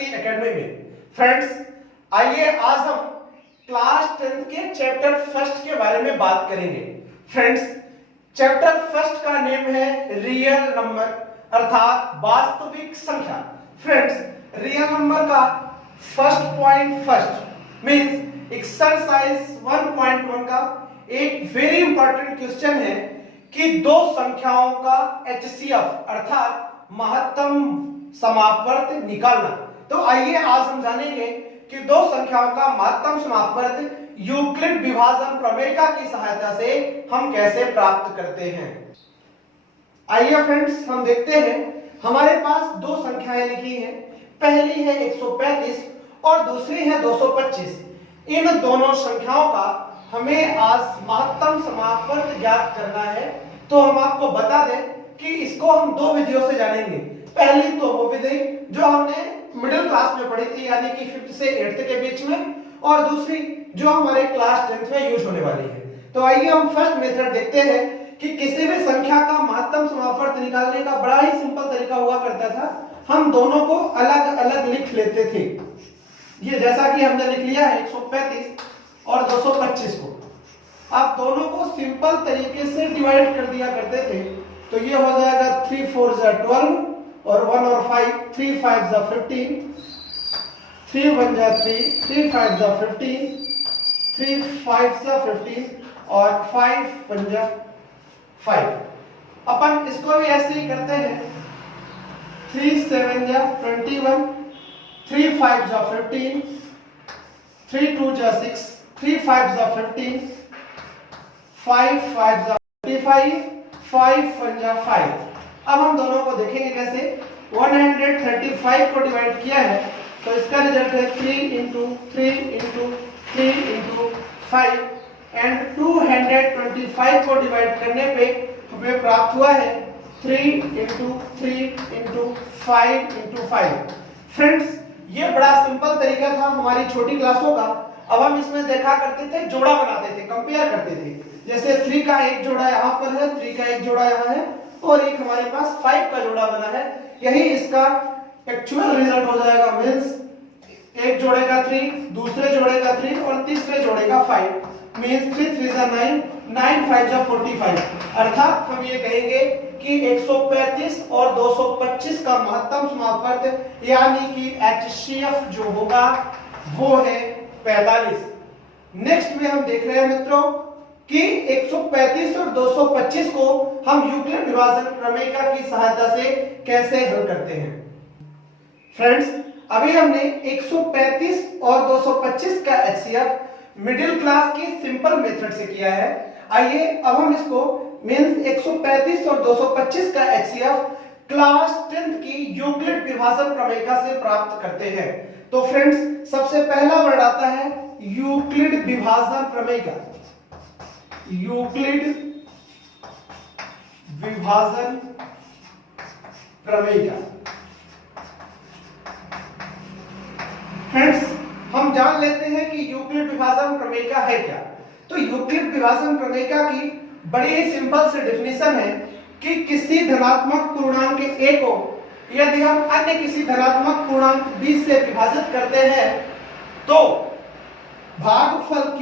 शक्ति एकेडमी में। फ्रेंड्स, आइए आज हम क्लास 10th के चैप्टर फर्स्ट के बारे में बात करेंगे। फ्रेंड्स, चैप्टर फर्स्ट का नेम है रियल नंबर अर्थात वास्तविक संख्या। फ्रेंड्स, रियल नंबर का first point first means exercise 1.1 का एक वेरी इंपॉर्टेंट क्वेश्चन है कि दो संख्याओं का एचसीएफ अर्थात महत्तम समापवर्त निकालना। तो आइए आज हम जानेंगे कि दो संख्याओं का महत्तम समापवर्त यूक्लिड विभाजन प्रमेय की सहायता से हम कैसे प्राप्त करते हैं। आइए फ्रेंड्स, हम देखते हैं हमारे पास दो संख्याएं लिखी हैं। पहली है 135 और दूसरी है 225। इन दोनों संख्याओं का हमें आज महत्तम समापवर्त ज्ञात करना है। तो हम आपको बता दें कि इसको हम दो विधियों से जानेंगे। पहली तो वो विधि जो हमने मिडिल क्लास में पढ़ी थी यानी कि 5th से 8th के बीच में, और दूसरी जो हमारे क्लास 10th में यूज होने वाली है। तो आइए हम फर्स्ट मेथड देखते हैं कि किसी भी संख्या का महत्तम समापवर्त निकालने का बड़ा ही सिंपल तरीका हुआ करता था। हम दोनों को अलग अलग लिख लेते थे। ये जैसा कि हमने लिख लिया है 135 और 225 को, आप दोनों को सिंपल तरीके से डिवाइड कर दिया करते थे। तो ये हो जाएगा 3 4 12 और 1 और 5, 3 5 15, 3 1 3, 3 5 15, 3 5 15 और 5 1 5। अपन इसको भी ऐसे ही करते हैं। 3 7 21, 3 5 15, 3 2 6, 3 5 15, 5 5 55, 5 1 5। अब हम दोनों को देखेंगे कैसे। 135 को डिवाइड किया है तो इसका रिजल्ट है 3 into 3 into 3 into 5 एंड 225 को डिवाइड करने पे हमें प्राप्त हुआ है 3 into 3 into 5 into 5। फ्रेंड्स, ये बड़ा सिंपल तरीका था हमारी छोटी क्लासों का। अब हम इसमें देखा करते थे, जोड़ा बनाते थे, कंपेयर करते थे। जैसे 3 का एक जोड़ा यहाँ पर है, 3 का एक जोड़ा यहाँ है और एक हमारे पास 5 का जोड़ा बना है। यही इसका एक्चुअल रिजल्ट हो जाएगा। मींस एक जोड़े का 3, दूसरे जोड़े का 3 और तीसरे जोड़े का 5। मींस 3 3 9, 9 5 45। अर्थात हम ये कहेंगे कि 135 और 225 का महत्तम समापवर्त यानी कि एचसीएफ जो होगा वो है 45। नेक्स्ट में हम देख रहे हैं मित्रों कि 135 और 225 को हम यूक्लिड विभाजन प्रमेय की सहायता से कैसे हल करते हैं। फ्रेंड्स, अभी हमने 135 और 225 का एचसीएफ मिडिल क्लास की सिंपल मेथड से किया है। आइए अब हम इसको मींस 135 और 225 का एचसीएफ क्लास 10th की यूक्लिड विभाजन प्रमेय से प्राप्त करते हैं। तो फ्रेंड्स, सबसे पहला वर्ड आता है यूक्लिड विभाजन प्रमेय का। यूक्लिड विभाजन प्रमेय। फ्रेंड्स, हम जान लेते हैं कि यूक्लिड विभाजन प्रमेय है क्या। तो यूक्लिड विभाजन प्रमेय की बड़ी ही सिंपल सी डेफिनेशन है कि किसी धनात्मक पूर्णांक a को यदि हम अन्य किसी धनात्मक पूर्णांक b से विभाजित करते हैं तो भागफल q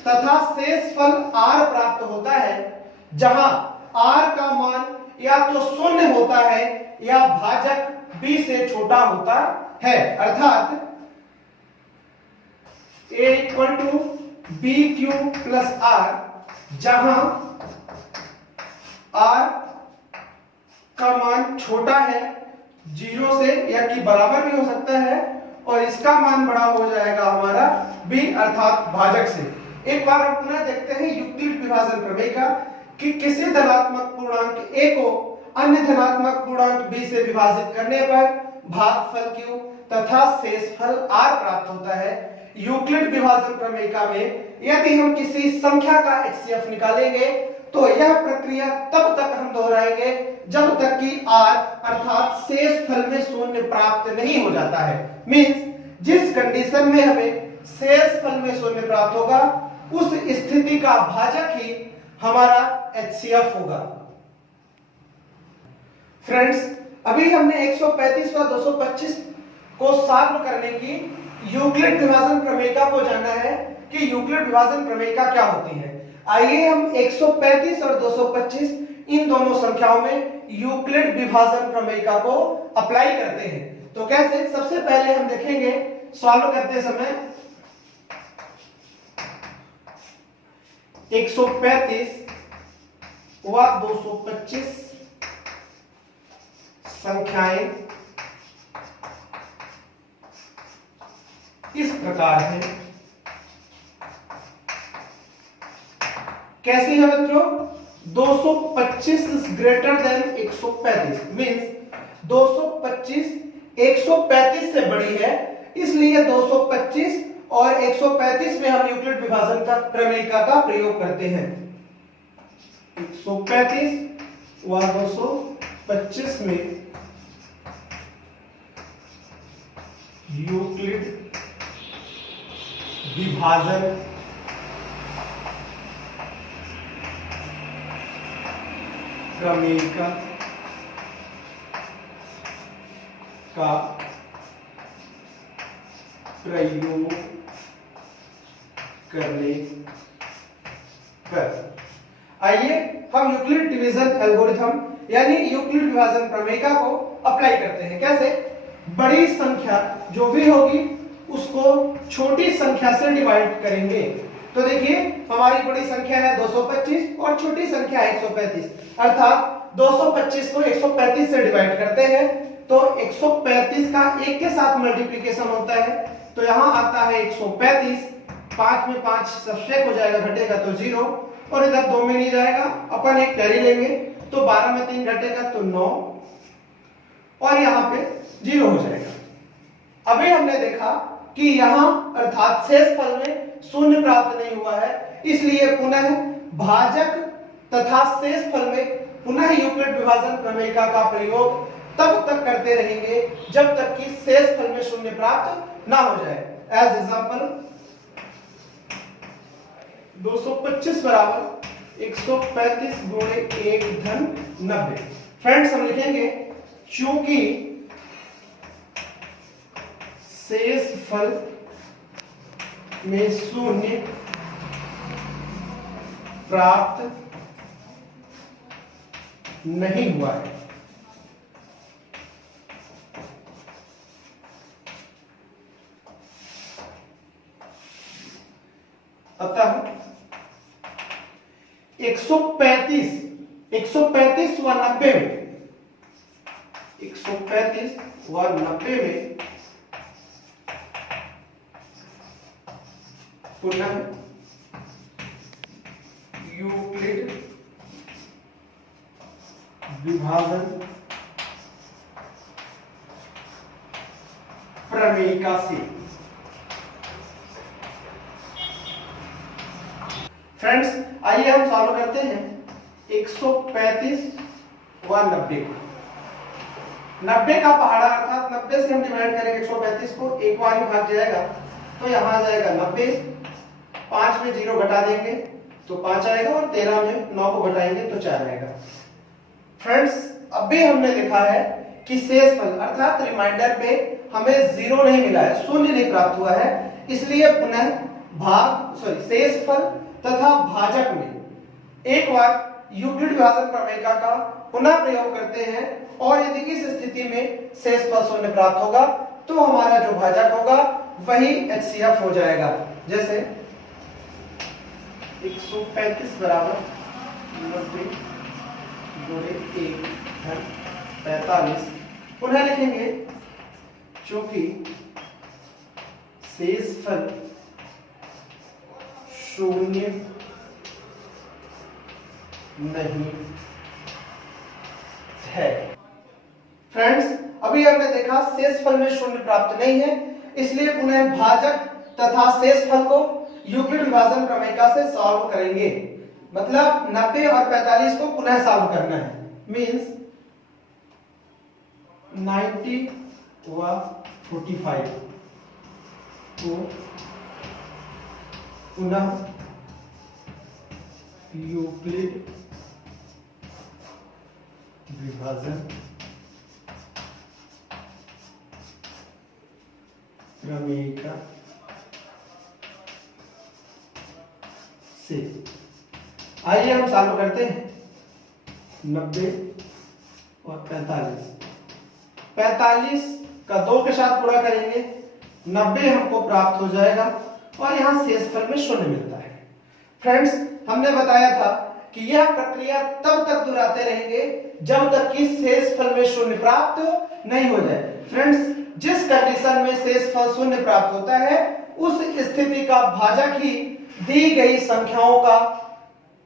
तथा शेषफल r प्राप्त होता है, जहां r का मान या तो शून्य होता है या भाजक b से छोटा होता है। अर्थात a equal to bq plus r, जहां r का मान छोटा है 0 से या कि बराबर भी हो सकता है और इसका मान बड़ा हो जाएगा हमारा b अर्थात भाजक से। एक बार हम पुनः देखते हैं यूक्लिड विभाजन प्रमेय का कि किसी धनात्मक पूर्णांक a को अन्य धनात्मक पूर्णांक b से विभाजित करने पर भागफल q तथा शेषफल r प्राप्त होता है। यूक्लिड विभाजन प्रमेय में यदि हम किसी संख्या का एचसीएफ निकालेंगे तो यह प्रक्रिया तब तक हम दोहराएंगे जब तक कि r अर्थात शेषफल में शून्य प्राप्त नहीं हो जाता है। मींस जिस कंडीशन में हमें शेषफल में शून्य प्राप्त होगा उस स्थिति का भाजक ही हमारा एचसीएफ होगा। फ्रेंड्स, अभी हमने 135 और 225 को सॉल्व करने की यूक्लिड विभाजन प्रमेयिका को जानना है कि यूक्लिड विभाजन प्रमेयिका क्या होती है। आइए हम 135 और 225 इन दोनों संख्याओं में यूक्लिड विभाजन प्रमेयिका को अप्लाई करते हैं। तो कैसे, सबसे पहले हम देखेंगे सॉल्व करते समय 135 व 225 संख्याएं इस प्रकार है। कैसी है मित्रों? 225 इज ग्रेटर देन 135, मींस 225 135 से बड़ी है, इसलिए 225 और 135 में हम यूक्लिड विभाजन का प्रमेयिका का प्रयोग करते हैं। 135 व 225 में यूक्लिड विभाजन प्रमेयिका का प्रयोग करने पर आइए हम यूक्लिड डिवीजन एल्गोरिथम यानी यूक्लिड विभाजन प्रमेयिका को अप्लाई करते हैं। कैसे? बड़ी संख्या जो भी होगी उसको छोटी संख्या से डिवाइड करेंगे। तो देखिए हमारी बड़ी संख्या है 225 और छोटी संख्या है 135, अर्थात 225 को 135 से डिवाइड करते हैं तो 135 का 1 के साथ मल्टीप्लिकेशन होता है, तो यहां आता है 135, 5 में 5 सब्ट्रैक्ट हो जाएगा, घटेगा तो 0, और इधर 2 में नहीं जाएगा, अपन एक कैरी लेंगे तो 12 में 3 घटेगा तो 9, और यहाँ पे 0 हो जाएगा। अभी हमने देखा कि यहाँ अर्थात शेषफल में शून्य प्राप्त नहीं हुआ है, इसलिए पुनः भाजक तथा शेषफल में पुनः यूक्लिड विभाजन प्रमेयिका का प्रयोग तब तक करते रहेंगे जब तक कि शेषफल में शून्य प्राप्त ना हो जाए। एज एग्जांपल 225 बराबर 135 गुणे 1 धन 90। फ्रेंड्स हम लिखेंगे चूंकि शेषफल में शून्य प्राप्त नहीं हुआ है, अतः 135 व 90 में 135 व 90 में पुनः यूक्लिड विभाजन प्रमेयिका से। फ्रेंड्स आइए हम सॉल्व करते हैं 135 व 90 को। 90 का पहाड़ा अर्थात 90 से हम डिवाइड करेंगे 135 को, एक बार ही भाग जाएगा तो यहां आ जाएगा 90, 5 में 0 घटा देंगे तो 5 आएगा, और 13 में 9 को घटाएंगे तो 4 आएगा। फ्रेंड्स अभी हमने देखा है कि शेषफल अर्थात रिमाइंडर पे हमें 0 नहीं मिला है, शून्य नहीं प्राप्त हुआ है, इसलिए पुनः शेषफल तथा भाजक में एक बार यूक्लिड विभाजन प्रमेयिका का पुनः प्रयोग करते हैं, और यदि इस स्थिति में शेषफल शून्य प्राप्त होगा तो हमारा जो भाजक होगा वही HCF हो जाएगा। जैसे 135 बराबर 90 गुणे 1 धन 45। पुनः लिखेंगे चूंकि शेषफल शून्य नहीं है। फ्रेंड्स अभी हमने देखा शेषफल में शून्य प्राप्त नहीं है, इसलिए पुनः भाजक तथा शेषफल को यूक्लिड विभाजन प्रमेयिका से सॉल्व करेंगे। मतलब 90 और 45 को पुनः सॉल्व करना है, मींस 90 व 45 को पुनः यूक्लिड विभाजन क्रमिका से। आइए हम सॉल्व करते हैं। 90 और 45 का 2 के साथ पूरा करेंगे, 90 हमको प्राप्त हो जाएगा और यहाँ शेषफल में शून्य मिलता है। फ्रेंड्स, हमने बताया था कि यह प्रक्रिया तब तक दोहराते रहेंगे जब तक कि शेषफल में शून्य प्राप्त नहीं हो जाए। फ्रेंड्स, जिस कंडीशन में शेषफल शून्य प्राप्त होता है उस स्थिति का भाजक ही दी गई संख्याओं का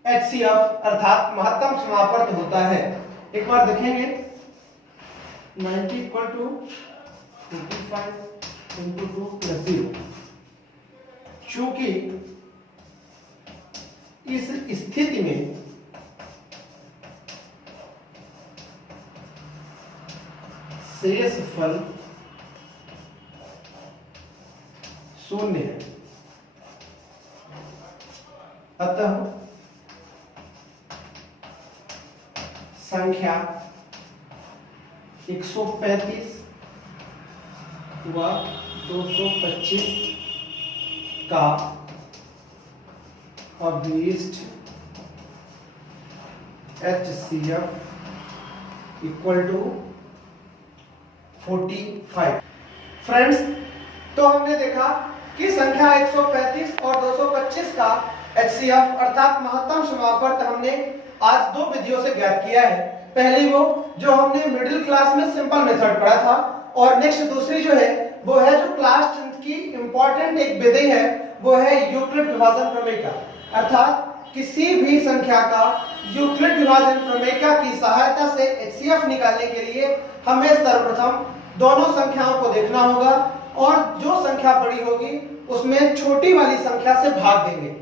HCF अर्थात महत्तम समापवर्त होता है। एक बार देखेंगे, 90 इक्वल टू 55 इंटू 2 प्लस 0। चूंकि इस स्थिति में शेषफल शून्य है, अतः संख्या 135 व 225 का अभीष्ट HCF इक्वल टू 45। फ्रेंड्स, तो हमने देखा कि संख्या 135 और 225 का HCF अर्थात महत्तम समापवर्त हमने आज 2 विधियों से ज्ञात किया है। पहली वो जो हमने मिडिल क्लास में सिंपल मेथड पढ़ा था, और नेक्स्ट दूसरी जो है वो है जो क्लास 10th की इंपॉर्टेंट एक विधि है, वो है यूक्लिड विभाजन प्रमेय, अर्थात किसी भी संख्या का यूक्लिड विभाजन प्रमेय की सहायता से HCF निकालने के लिए हमें सर्वप्रथम दोनों संख्याओं को देखना होगा और जो संख्या बड़ी होगी उसमें छोटी वाली संख्या से भाग देंगे।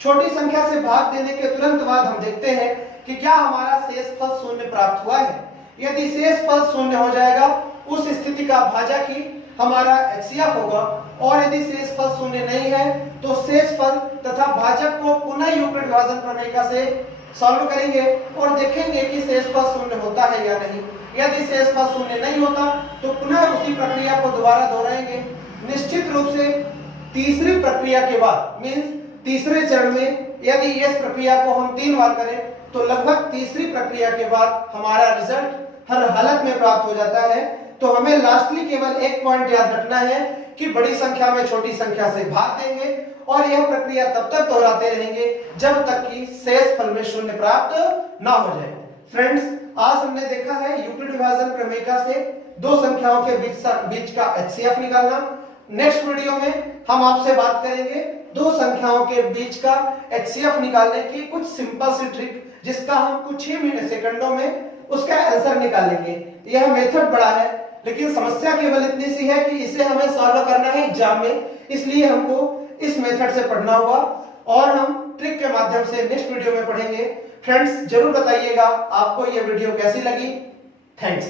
छोटी संख्या से भाग देने के तुरंत बाद हम देखते हैं कि क्या हमारा शेषफल शून्य प्राप्त हुआ है। यदि शेषफल शून्य हो जाएगा उस स्थिति का भाजक ही हमारा HCF होगा, और यदि शेषफल शून्य नहीं है तो शेषफल तथा भाजक को पुनः यूक्लिड विभाजन प्रमेय से सॉल्व करेंगे और देखेंगे कि शेषफल शून्य होता है या नहीं। यदि शेषफल शून्य नहीं होता तो पुनः उसी प्रक्रिया को दोबारा दोहराएंगे। निश्चित रूप से तीसरी प्रक्रिया के बाद मींस तीसरे चरण में यदि इस प्रक्रिया को हम 3 बार करें तो लगभग तीसरी प्रक्रिया के बाद हमारा रिजल्ट हर हालत में प्राप्त हो जाता है। तो हमें लास्टली केवल एक पॉइंट याद रखना है कि बड़ी संख्या में छोटी संख्या से भाग देंगे और यह प्रक्रिया तब तक दोहराते रहेंगे जब तक कि शेषफल में शून्य प्राप्त ना हो जाए। फ्रेंड्स, आज हमने देखा है यूक्लिड विभाजन प्रमेय से दो संख्याओं के बीच का HCF निकालना। नेक्स्ट वीडियो में हम आपसे बात करेंगे दो संख्याओं के बीच का HCF निकालने की कुछ सिंपल सी ट्रिक, जिसका हम कुछ ही मिनट सेकंडों में उसका आंसर निकालेंगे। यह मेथड बड़ा है लेकिन समस्या केवल इतनी सी है कि इसे हमें सॉल्व करना है एग्जाम में, इसलिए हमको इस मेथड से पढ़ना होगा और हम ट्रिक के माध्यम से नेक्स्ट वीडियो में पढ़ेंगे। फ्रेंड्स, जरूर बताइएगा आपको यह वीडियो कैसी लगी। थैंक्स।